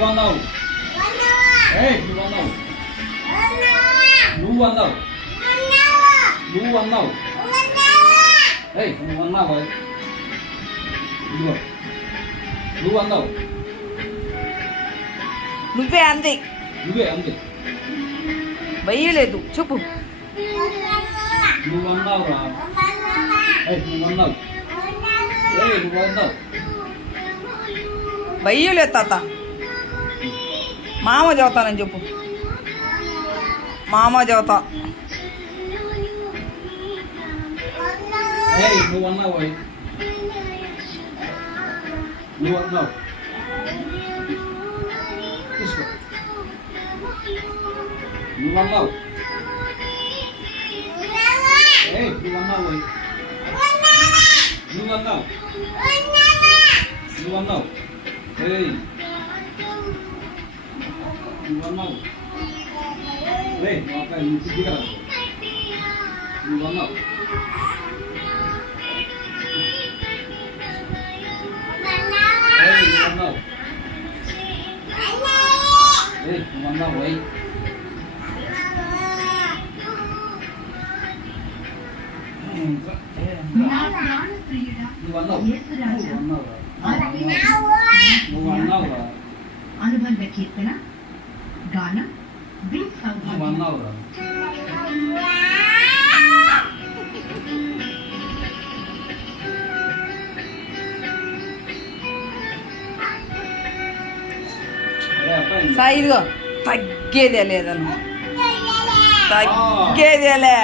నువ్వు అన్నావు. నువ్వు అన్నావు. నువ్వు అన్నావు. నువ్వు అన్నావు. నువ్వు అన్నావు. నువ్వు అన్నావు. నువ్వే అంది. నువ్వే అంది. వెయ్యలేదు చెప్పు. నువ్వు అన్నావురా. నువ్వు అన్నావు. నువ్వు అన్నావు. వెయ్యలేదు తాత. మామ చదువుతానని చెప్పు. మామ చదువుతా. నువ్వు అన్నావు. నువ్వు అన్నావు. తీసుకో. నువ్వు అన్నావు. నువ్వు అన్నావు. నువ్వు అన్నావు. నువ్వు అన్నావు. నువ్వు అన్నావు. నువ్వు అన్నావు. అనుబంధ కీర్తన గానం సాయి ఇదిగో తగ్గేదే లేదన్న. తగ్గేదేలే.